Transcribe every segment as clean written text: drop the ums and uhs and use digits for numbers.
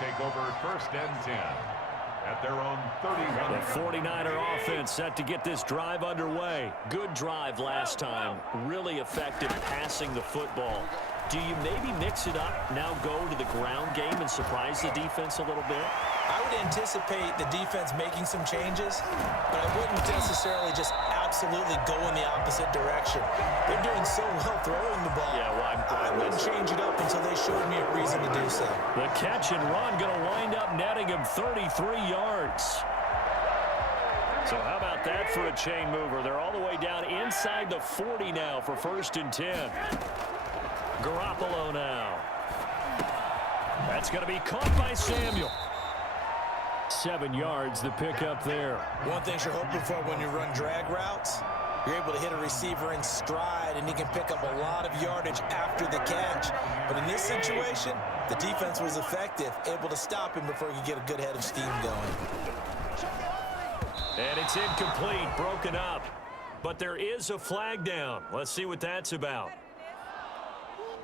take over 1st and 10 at their own 31. The 49er offense set to get this drive underway. Good drive last time. Really effective passing the football. Do you maybe mix it up, now go to the ground game and surprise the defense a little bit? I would anticipate the defense making some changes, but I wouldn't necessarily just absolutely go in the opposite direction. They're doing so well throwing the ball. Yeah, well, I wouldn't change it up until they showed me a reason to do so. The catch and run going to wind up netting him 33 yards. So how about that for a chain mover? They're all the way down inside the 40 now for 1st and 10. Garoppolo now. That's going to be caught by Samuel. 7 yards, the pickup there. One thing you're hoping for when you run drag routes, you're able to hit a receiver in stride, and he can pick up a lot of yardage after the catch. But in this situation, the defense was effective, able to stop him before he could get a good head of steam going. And it's incomplete, broken up. But there is a flag down. Let's see what that's about.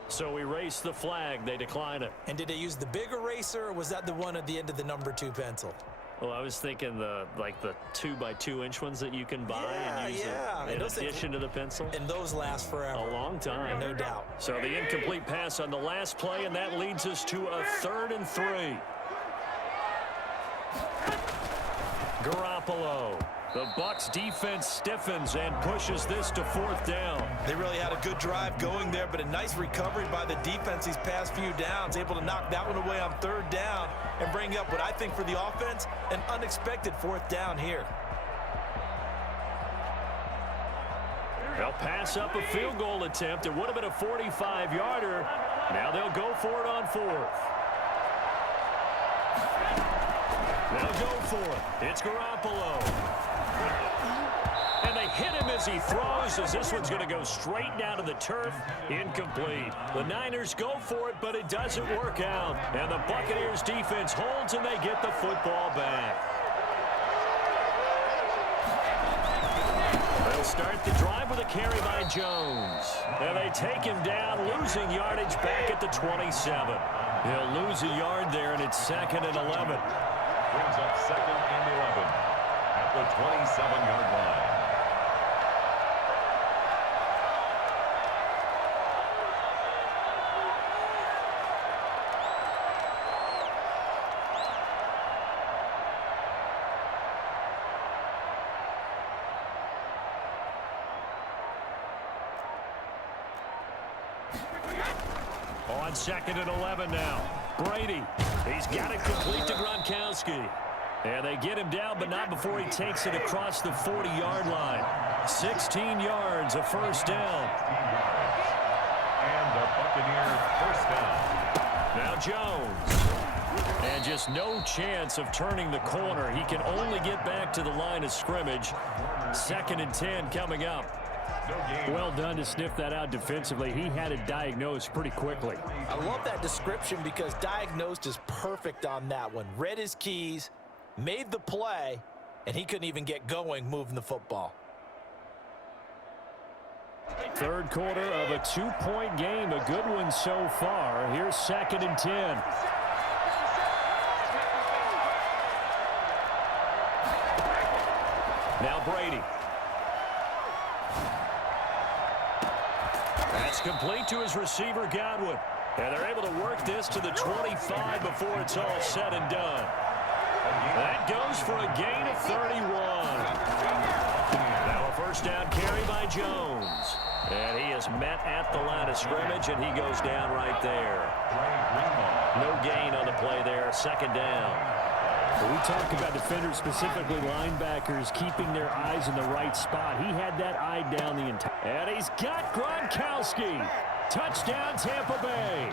So we race the flag. They decline it. And did they use the big eraser, or was that the one at the end of the number 2 pencil? Well, I was thinking the 2x2-inch ones that you can buy and use in addition to the pencil. And those last forever. A long time. No doubt. So the incomplete pass on the last play, and that leads us to a 3rd and 3. Garoppolo. The Bucs defense stiffens and pushes this to 4th down. They really had a good drive going there, but a nice recovery by the defense these past few downs, able to knock that one away on 3rd down and bring up what I think for the offense, an unexpected 4th down here. They'll pass up a field goal attempt. It would have been a 45-yarder. Now they'll go for it on 4th. They'll go for it. It's Garoppolo. And they hit him as he throws, as this one's going to go straight down to the turf. Incomplete. The Niners go for it, but it doesn't work out. And the Buccaneers defense holds, and they get the football back. They'll start the drive with a carry by Jones. And they take him down, losing yardage back at the 27. He'll lose a yard there, and it's 2nd and 11. Brings up 2nd and 11 at the 27-yard line. On 2nd and 11 now. Brady. He's got it complete to Gronkowski. And they get him down, but not before he takes it across the 40-yard line. 16 yards, a 1st down. And the Buccaneers 1st down. Now Jones. And just no chance of turning the corner. He can only get back to the line of scrimmage. 2nd and 10 coming up. Well done to sniff that out defensively. He had it diagnosed pretty quickly. I love that description because diagnosed is perfect on that one. Read his keys, made the play, and he couldn't even get going moving the football. 3rd quarter of a 2-point game. A good one so far. Here's 2nd and 10. Now Brady. That's complete to his receiver, Godwin. And they're able to work this to the 25 before it's all said and done. That goes for a gain of 31. Now a 1st down carry by Jones. And he is met at the line of scrimmage, and he goes down right there. No gain on the play there. 2nd down. When we talk about defenders, specifically linebackers, keeping their eyes in the right spot. He had that eye down the entire. And he's got Gronkowski. Touchdown, Tampa Bay.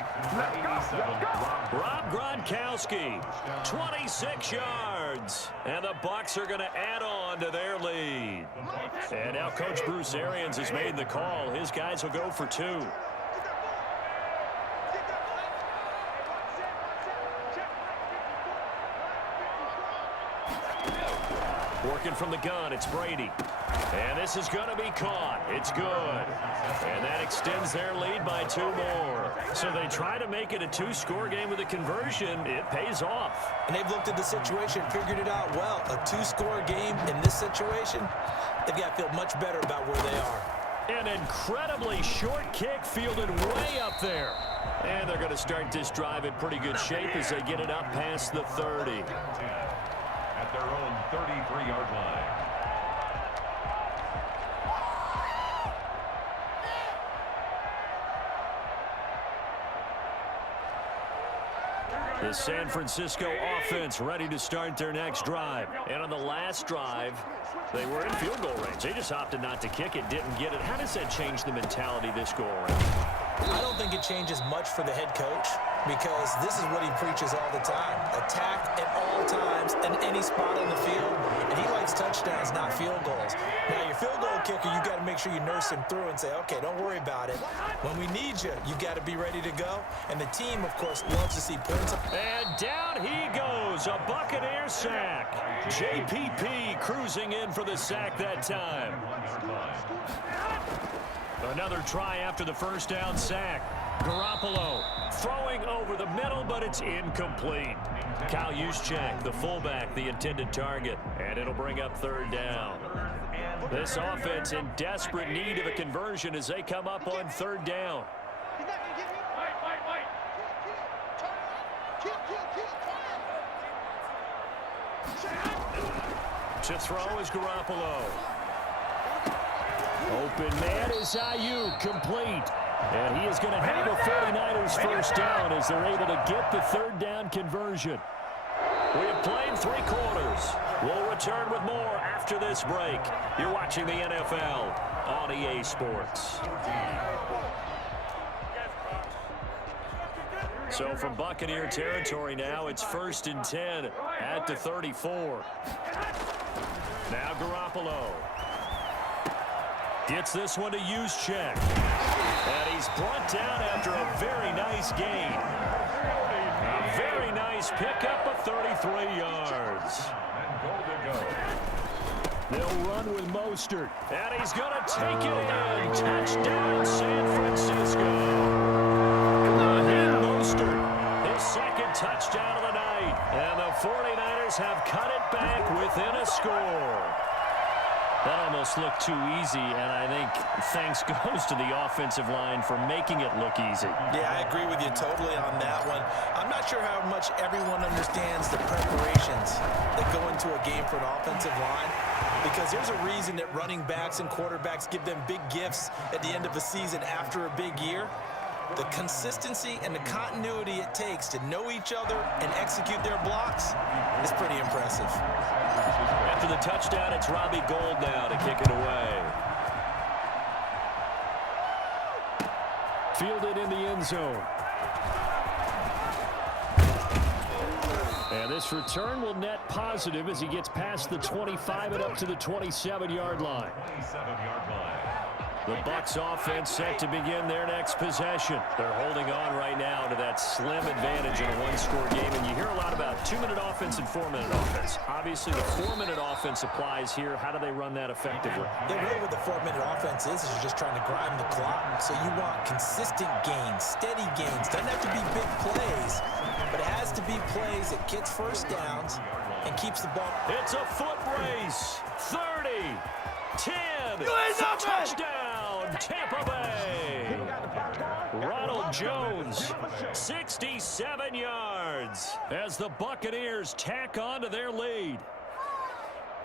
Rob Gronkowski, 26 yards. And the Bucs are going to add on to their lead. And now Coach Bruce Arians has made the call. His guys will go for 2. Working from the gun, it's Brady. And this is going to be caught. It's good. And that extends their lead by 2 more. So they try to make it a 2-score game with a conversion. It pays off. And they've looked at the situation, figured it out well. A 2-score game in this situation, they've got to feel much better about where they are. An incredibly short kick fielded way up there. And they're going to start this drive in pretty good shape as they get it up past the 30. At their own 33-yard line. The San Francisco offense ready to start their next drive. And on the last drive, they were in field goal range. They just opted not to kick it, didn't get it. How does that change the mentality this go around? I don't think it changes much for the head coach because this is what he preaches all the time. Attack at all times in any spot on the field, and he likes touchdowns, not field goals. Now, your field goal kicker, you got to make sure you nurse him through and say, okay, don't worry about it. When we need you, you got to be ready to go. And the team, of course, loves to see points. And down he goes, a Buccaneer sack. JPP cruising in for the sack that time. Another try after the first down sack. Garoppolo throwing over the middle, but it's incomplete. Kyle Juszczyk, the fullback, the intended target, and it'll bring up 3rd down. This offense in desperate need of a conversion as they come up on 3rd down. To throw is Garoppolo. Open man is Ayuk, complete. And he is going to have the 49ers first down as they're able to get the 3rd down conversion. We have played 3 quarters. We'll return with more after this break. You're watching the NFL on EA Sports. So from Buccaneer territory now, it's 1st and 10 at the 34. Now Garoppolo. Gets this one to Juszczyk. And he's brought down after a very nice gain. A very nice pickup of 33 yards. They'll run with Mostert. And he's going to take it in. Touchdown, San Francisco. And Mostert, his 2nd touchdown of the night. And the 49ers have cut it back within a score. That almost looked too easy, and I think thanks goes to the offensive line for making it look easy. Yeah, I agree with you totally on that one. I'm not sure how much everyone understands the preparations that go into a game for an offensive line, because there's a reason that running backs and quarterbacks give them big gifts at the end of a season after a big year. The consistency and the continuity it takes to know each other and execute their blocks is pretty impressive. After the touchdown, it's Robbie Gould now to kick it away. Fielded in the end zone. And this return will net positive as he gets past the 25 and up to the 27-yard line. The Bucs offense set to begin their next possession. They're holding on right now to that slim advantage in a 1-score game. And you hear a lot about 2-minute offense and 4-minute offense. Obviously, the 4-minute offense applies here. How do they run that effectively? Yeah, really what the 4-minute offense is you're just trying to grind the clock. So you want consistent gains, steady gains. Doesn't have to be big plays, but it has to be plays that gets first downs and keeps the ball. It's a foot race. 30, 10, touchdown. Tampa Bay. Ronald Jones, 67 yards as the Buccaneers tack on to their lead.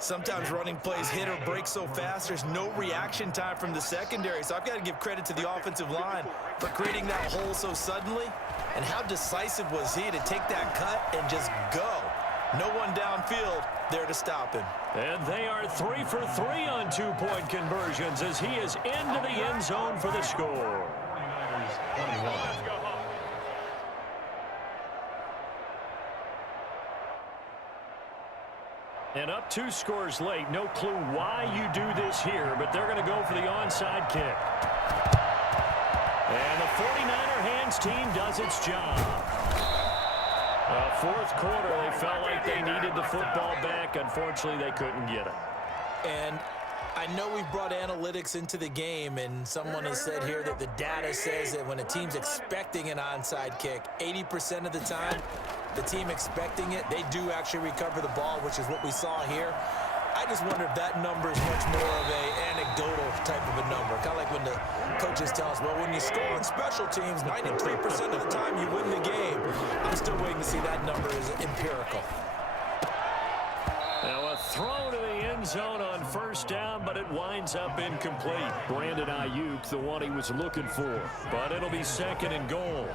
Sometimes running plays hit or break so fast, there's no reaction time from the secondary. So I've got to give credit to the offensive line for creating that hole so suddenly. And how decisive was he to take that cut and just go? No one downfield there to stop him. And they are 3 for 3 on 2-point conversions as he is into the end zone for the score. And up 2 scores late. No clue why you do this here, but they're going to go for the onside kick. And the 49er hands team does its job. Fourth quarter, they felt like they needed the football back. Unfortunately, they couldn't get it. And I know we've brought analytics into the game, and someone has said here that the data says that when a team's expecting an onside kick, 80% of the time, the team expecting it, they do actually recover the ball, which is what we saw here. I just wonder if that number is much more of an anecdotal type of a number. Kind of like when the coaches tell us, well, when you score on special teams, 93% of the time you win the game. I'm still waiting to see that number is empirical. Now a throw to the end zone on first down, but it winds up incomplete. Brandon Ayuk, the one he was looking for. But it'll be second and goal.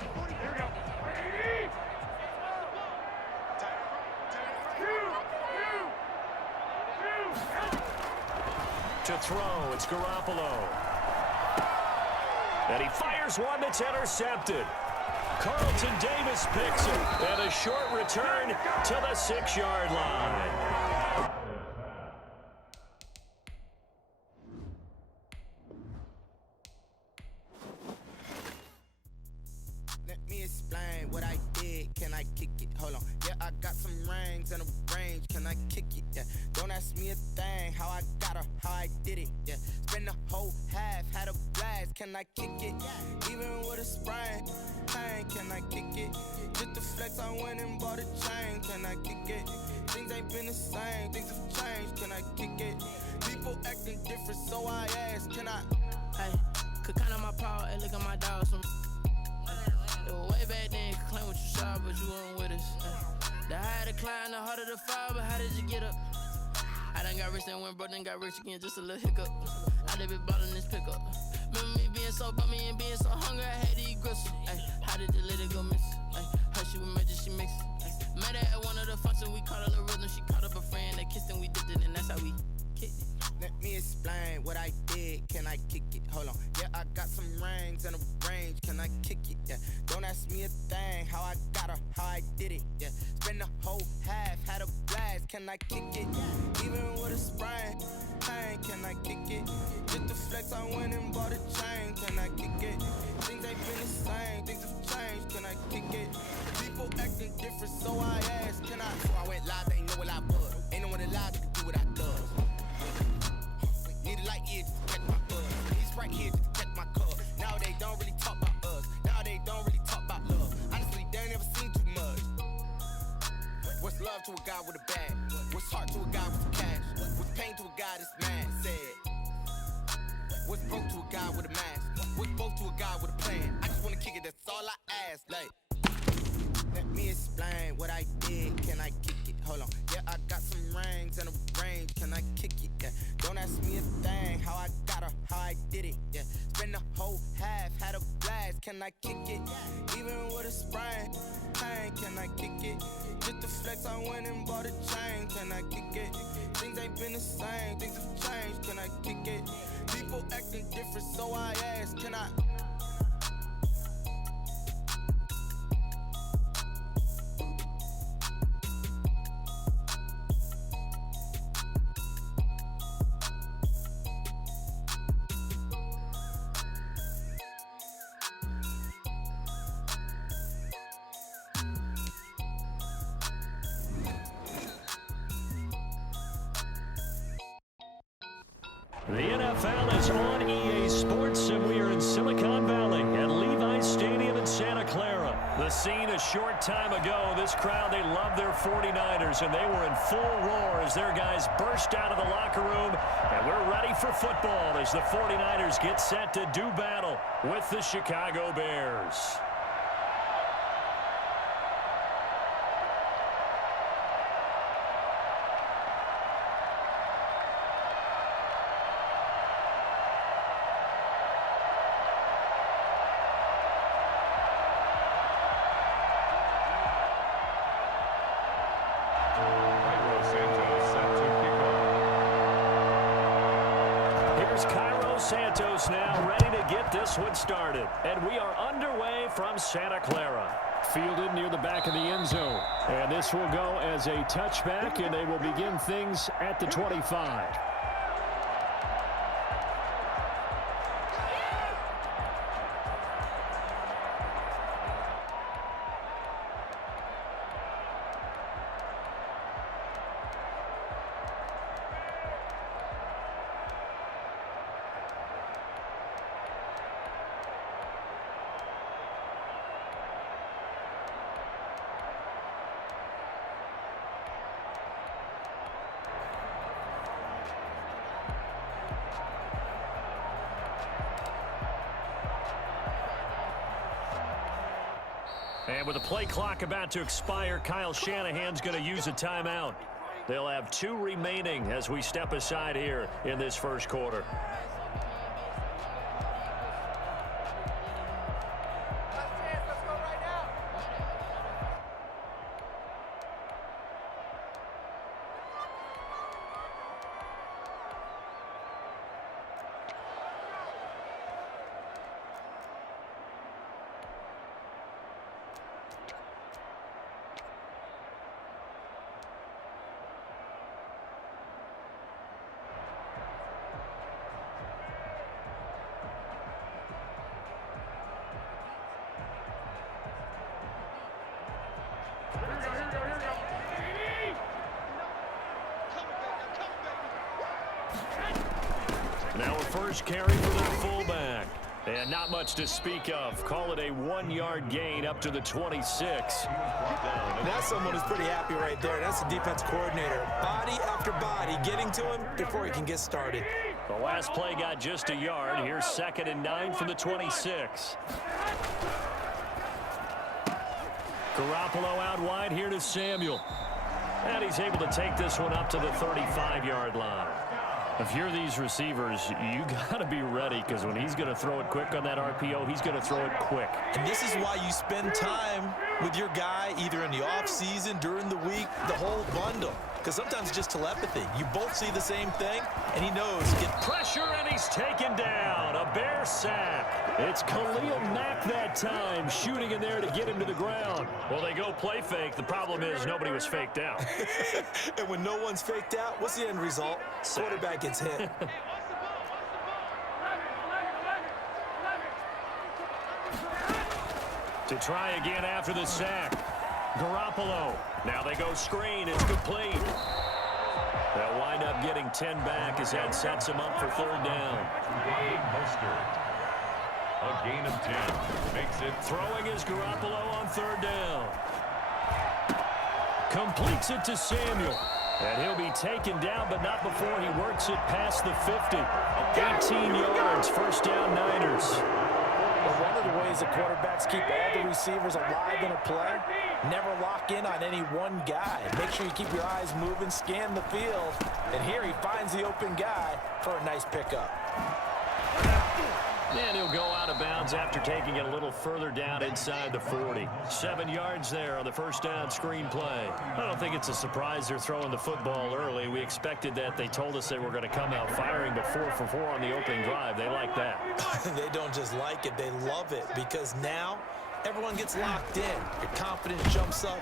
To throw, it's Garoppolo. And he fires one that's intercepted. Carlton Davis picks it, and a short return to the 6-yard line. Let me explain what I did. Can I kick it? Hold on. Yeah, I got some rings and a range. Can I kick it? Yeah. Don't ask me a thing. How I got her, how I did it. Yeah. Spend the whole half, had a blast. Can I kick it? Even with a sprain. Pain, can I kick it? Just the flex, I went and bought a chain. Can I kick it? Things ain't been the same. Things have changed. Can I kick it? People acting different, so I ask. Can I? Hey, could count on my power and look at my dogs. It was way back then, you could claim what you saw, but you weren't with us. The higher the climb, the harder the fall, but how did you get up? I done got rich, then went broke, then got rich again, just a little hiccup. I done been ballin' this pickup. Remember me being so bummy and being so hungry, I had to eat gristle. Ay, how did the little go miss? Ay, her she was major, she mixed. Met her at one of the functions, we caught a little rhythm, she caught up a friend, they kissed and we dipped it, and that's how we kicked it. Let me explain what I did. Can I kick it? Hold on. Yeah, I got some rings and a range. Can I kick it? Yeah. Don't ask me a thing. How I got her, how I did it. Yeah. Spend the whole half, had a blast. Can I kick it? Even with a sprain. Pain, can I kick it? Just the flex, I went and bought a chain. Can I kick it? Things ain't been the same. Things have changed. Can I kick it? People acting different, so I asked. Can I? Before I went live, they ain't know what I was. Ain't no one alive that can do what I does. Need a light here just to catch my buzz. He's right here just to catch my cup. Now they don't really talk about us. Now they don't really talk about love. Honestly, they ain't never seen too much. What's love to a guy with a bag? What's heart to a guy with some cash? What's pain to a guy that's mad? Said. What's broke to a guy with a mask? What's broke to a guy with a plan? I just wanna kick it, that's all I ask. Like, let me explain what I did. Can I kick it? Hold on. Yeah, I got some rings and a range. Can I kick it? Yeah. Don't ask me a thing. How I got her, how I did it. Yeah. Spend the whole half, had a blast. Can I kick it? Even with a sprain. Pain, can I kick it? Just the flex, I went and bought a chain. Can I kick it? Things ain't been the same. Things have changed. Can I kick it? People acting different, so I ask. Can I? The NFL is on EA Sports, and we are in Silicon Valley at Levi's Stadium in Santa Clara. The scene a short time ago, this crowd, they love their 49ers, and they were in full roar as their guys burst out of the locker room. And we're ready for football as the 49ers get set to do battle with the Chicago Bears. Santos now ready to get this one started. And we are underway from Santa Clara. Fielded near the back of the end zone. And this will go as a touchback, and they will begin things at the 25. And with the play clock about to expire, Kyle Shanahan's going to use a timeout. They'll have 2 remaining as we step aside here in this first quarter. Now a first carry for their fullback. And not much to speak of. Call it a 1-yard gain up to the 26. That's someone who's pretty happy right there. That's the defense coordinator. Body after body getting to him before he can get started. The last play got just a yard. Here's 2nd and 9 from the 26. Garoppolo out wide here to Samuel. And he's able to take this one up to the 35-yard line. If you're these receivers, you got to be ready, because when he's going to throw it quick on that RPO, he's going to throw it quick. And this is why you spend time with your guy either in the offseason, during the week, the whole bundle. Because sometimes it's just telepathy. You both see the same thing, and he knows. Get pressure, and he's taken down. A Bear sack. It's Khalil Mack that time, shooting in there to get him to the ground. Well, they go play fake. The problem is nobody was faked out. And when no one's faked out, what's the end result? Quarterback gets hit. To try again after the sack. Garoppolo. Now they go screen. It's complete. They'll wind up getting 10 back as that sets them up for 3rd down. Mostert. A gain of 10. Makes it. Throwing is Garoppolo on 3rd down. Completes it to Samuel. And he'll be taken down, but not before he works it past the 50. 18 yards. 1st down, Niners. Well, one of the ways that quarterbacks keep all the receivers alive in a play, never lock in on any one guy. Make sure you keep your eyes moving, scan the field. And here he finds the open guy for a nice pickup. And he'll go out of bounds after taking it a little further down inside the 40. 7 yards there on the 1st down screen play. I don't think it's a surprise they're throwing the football early. We expected that. They told us they were going to come out firing, but 4 for 4 on the opening drive. They like that. They don't just like it, they love it, because now everyone gets locked in. Your confidence jumps up.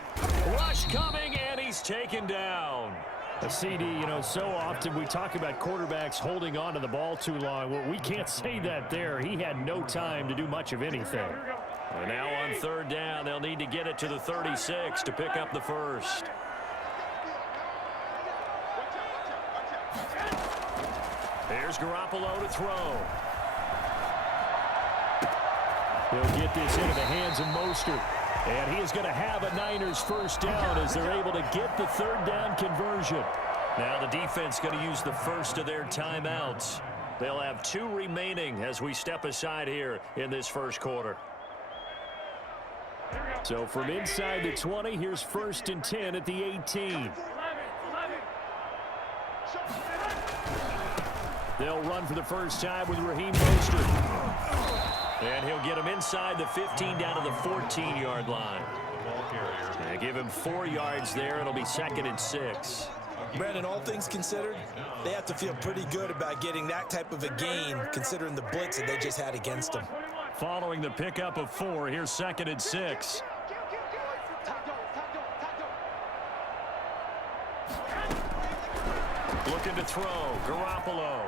Rush coming, and he's taken down. A CD, you know, so often we talk about quarterbacks holding on to the ball too long. Well, we can't say that there. He had no time to do much of anything. And now on 3rd down, they'll need to get it to the 36 to pick up the 1st. Here's Garoppolo to throw. He'll get this into the hands of Mostert. And he is going to have a Niners 1st down as they're able to get the 3rd down conversion. Now the defense going to use the first of their timeouts. They'll have 2 remaining as we step aside here in this first quarter. So from inside the 20, here's 1st and 10 at the 18. They'll run for the first time with Raheem Mostert. And he'll get him inside the 15 down to the 14-yard line. And give him 4 yards there. It'll be 2nd and 6. Brandon, all things considered, they have to feel pretty good about getting that type of a gain, considering the blitz that they just had against them. Following the pickup of 4, here's 2nd and 6. Looking to throw. Garoppolo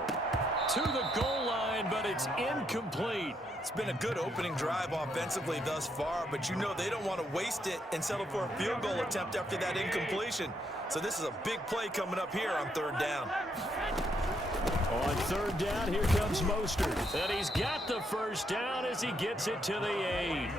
to the goal line, but it's incomplete. It's been a good opening drive offensively thus far, but you know they don't want to waste it and settle for a field goal attempt after that incompletion. So this is a big play coming up here on 3rd down. On 3rd down, here comes Mostert. And he's got the 1st down as he gets it to the 8.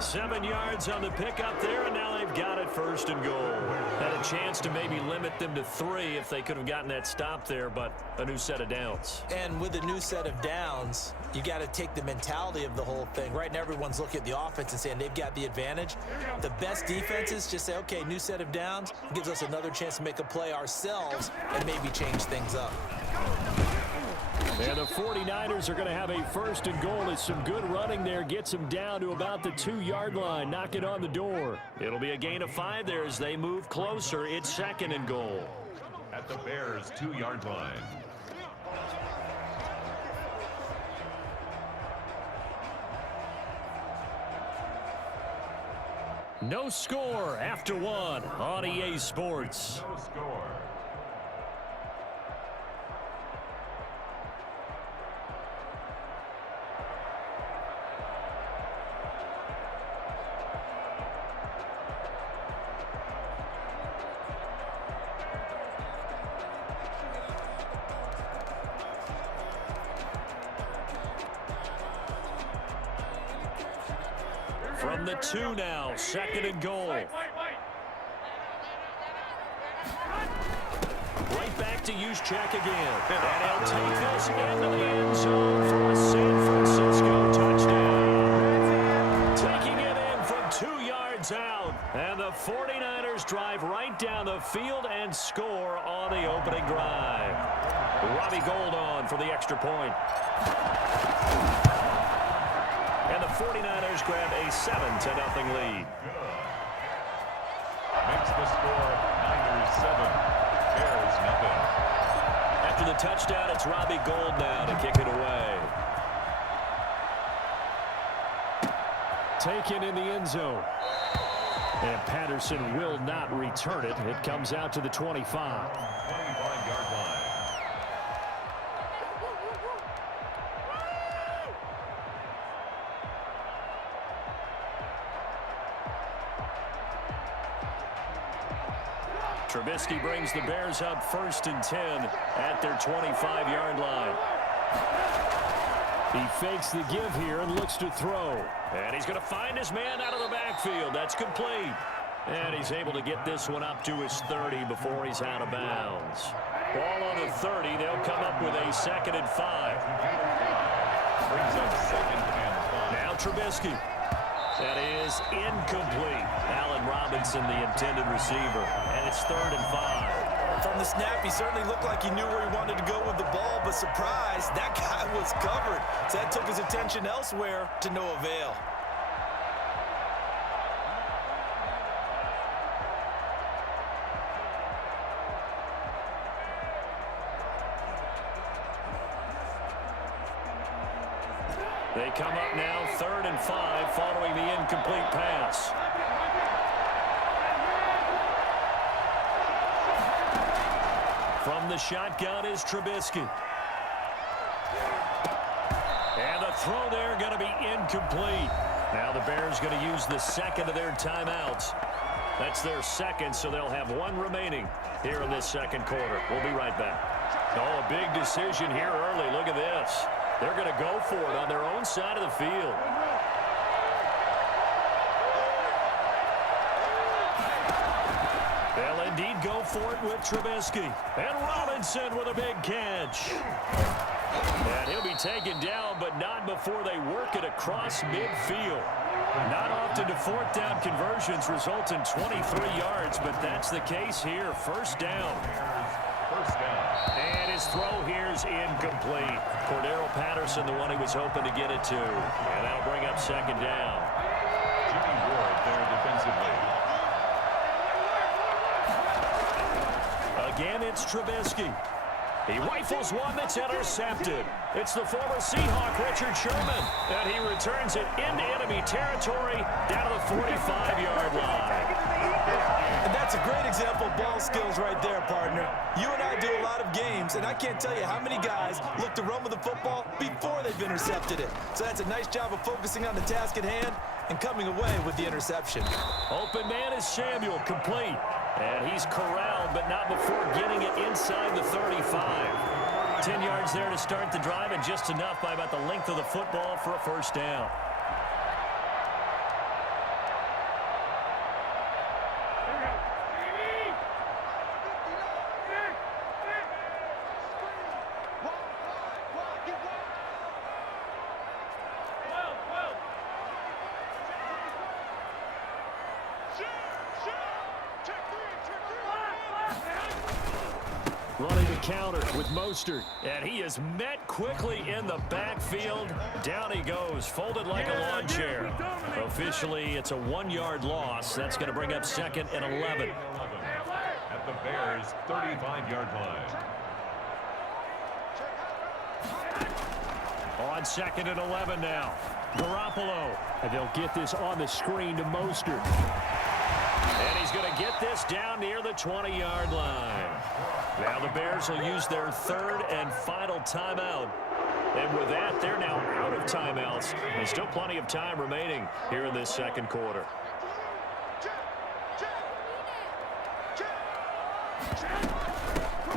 7 yards on the pickup there, and now they've they've got it, first and goal. Had a chance to maybe limit them to 3 if they could have gotten that stop there, but a new set of downs. And with a new set of downs, you got to take the mentality of the whole thing. Right now, everyone's looking at the offense and saying they've got the advantage. The best defenses just say, okay, new set of downs gives us another chance to make a play ourselves and maybe change things up. And the 49ers are going to have a first and goal as some good running there gets them down to about the 2-yard line. Knock it on the door. It'll be a gain of 5 there as they move closer. It's second and goal. At the Bears' 2-yard line. No score after 1 on EA Sports. No score. From the 2 now, second and goal. Right back to use check again. And he'll take this into the end zone for a San Francisco touchdown. Taking it in from 2 yards out. And the 49ers drive right down the field and score on the opening drive. Robbie Gould on for the extra point. And the 49ers grab a 7-0 lead. Makes the score Niners 7, Bears nothing. After the touchdown, it's Robbie Gould now to kick it away. Taken in the end zone. And Patterson will not return it. It comes out to the 25. 25-yard line. Trubisky brings the Bears up first and 10 at their 25-yard line. He fakes the give here and looks to throw. And he's going to find his man out of the backfield. That's complete. And he's able to get this one up to his 30 before he's out of bounds. Ball on the 30. They'll come up with a 2nd and 5. Brings up 2nd and 5. Now Trubisky. That is incomplete. Allen Robinson, the intended receiver. And it's 3rd and 5. From the snap, he certainly looked like he knew where he wanted to go with the ball, but surprise, that guy was covered. So that took his attention elsewhere to no avail. They come up now 3rd and 5 following the incomplete pass. From the shotgun is Trubisky. And the throw there going to be incomplete. Now the Bears going to use the 2nd of their timeouts. That's their 2nd, so they'll have 1 remaining here in this 2nd quarter. We'll be right back. Oh, a big decision here early. Look at this. They're going to go for it on their own side of the field. They'll indeed go for it with Trubisky. And Robinson with a big catch. And he'll be taken down, but not before they work it across midfield. Not often do 4th down conversions result in 23 yards, but that's the case here. First down. First down. And his throw here is incomplete. Cordero Patterson, the one he was hoping to get it to. And that'll bring up 2nd down. Jimmy Ward there defensively. Again, it's Trubisky. He rifles one that's intercepted. It's the former Seahawk, Richard Sherman. And he returns it into enemy territory down to the 45-yard line. And that's a great example of ball skills right there, partner. You and I do a lot of games, and I can't tell you how many guys look to run with the football before they've intercepted it. So that's a nice job of focusing on the task at hand and coming away with the interception. Open man is Samuel, complete. And he's corralled, but not before getting it inside the 35. 10 yards there to start the drive, and just enough by about the length of the football for a first down. running the counter with Mostert. And he is met quickly in the backfield. Down he goes, folded like a lawn chair. Officially, it's a 1-yard loss. That's going to bring up 2nd and 11. At the Bears' 35-yard line. On 2nd and 11 now. Garoppolo. And they'll get this on the screen to Mostert. And he's going to get this down near the 20-yard line. Now the Bears will use their 3rd and final timeout. And with that, they're now out of timeouts. There's still plenty of time remaining here in this 2nd quarter.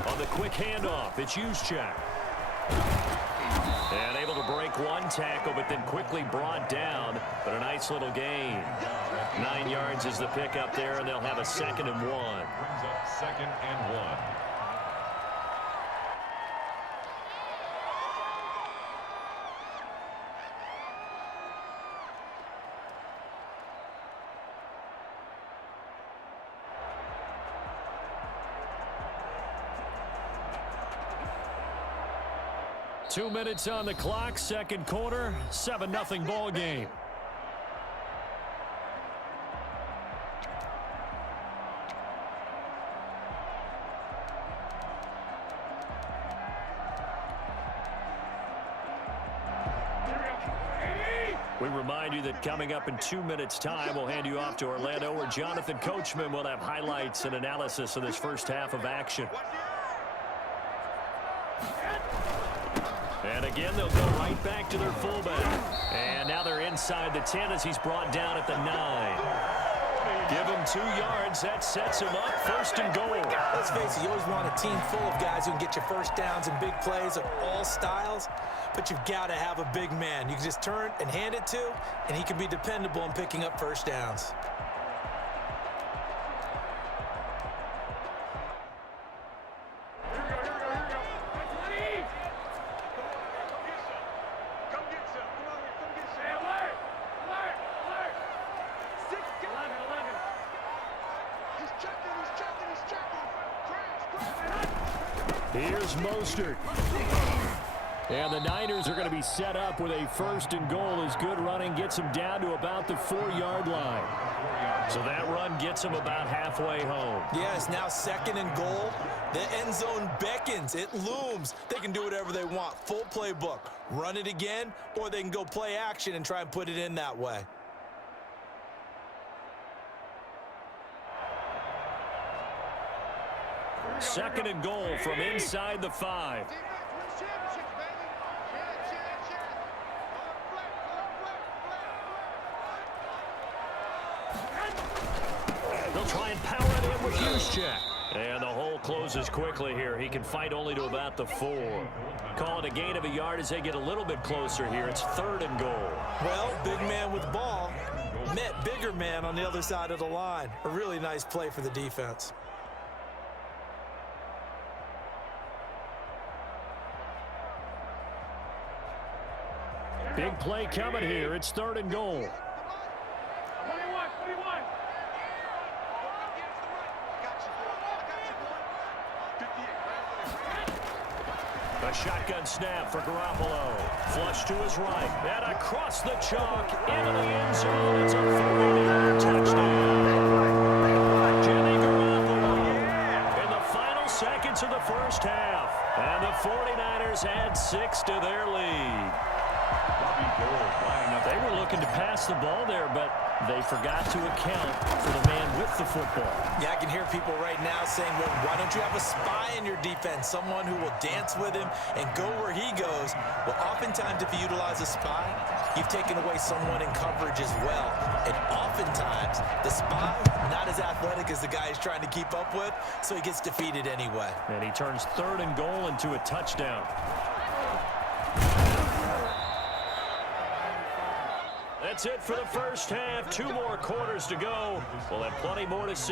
On the quick handoff, it's Juszczyk. And able to break one tackle, but then quickly brought down. But a nice little gain. 9 yards is the pickup there, and they'll have a 2nd and 1. Brings up 2nd and 1. Two minutes on the clock, 2nd quarter, 7-0 ball game. We remind you that coming up in 2 minutes' time, we'll hand you off to Orlando, where Jonathan Coachman will have highlights and analysis of this first half of action. And again, they'll go right back to their fullback. And now they're inside the 10 as he's brought down at the 9. Give him 2 yards. That sets him up 1st and goal. Let's face it, you always want a team full of guys who can get you first downs and big plays of all styles, but you've got to have a big man you can just turn and hand it to, and he can be dependable in picking up first downs. Here's Mostert. And the Niners are going to be set up with a 1st and goal as good running gets them down to about the 4-yard line. So that run gets them about halfway home. Yeah, it's now 2nd and goal. The end zone beckons. It looms. They can do whatever they want. Full playbook. Run it again, or they can go play action and try and put it in that way. Second and goal from inside the 5. They'll try and power it in with Juszczyk. And the hole closes quickly here. He can fight only to about the 4. Call it a gain of a yard as they get a little bit closer here. It's 3rd and goal. Well, big man with ball met bigger man on the other side of the line. A really nice play for the defense. Big play coming here. It's 3rd and goal. A shotgun snap for Garoppolo. Flush to his right. And across the chalk into the end zone. It's a 30-yard touchdown. Jimmy Garoppolo in the final seconds of the first half. And the 49ers add 6 to their lead. They were looking to pass the ball there, but they forgot to account for the man with the football. Yeah, I can hear people right now saying, well, why don't you have a spy in your defense, someone who will dance with him and go where he goes? Well, oftentimes if you utilize a spy, you've taken away someone in coverage as well. And oftentimes, the spy, not as athletic as the guy he's trying to keep up with, so he gets defeated anyway. And he turns 3rd and goal into a touchdown. That's it for the first half. 2 more quarters to go. We'll have plenty more to see.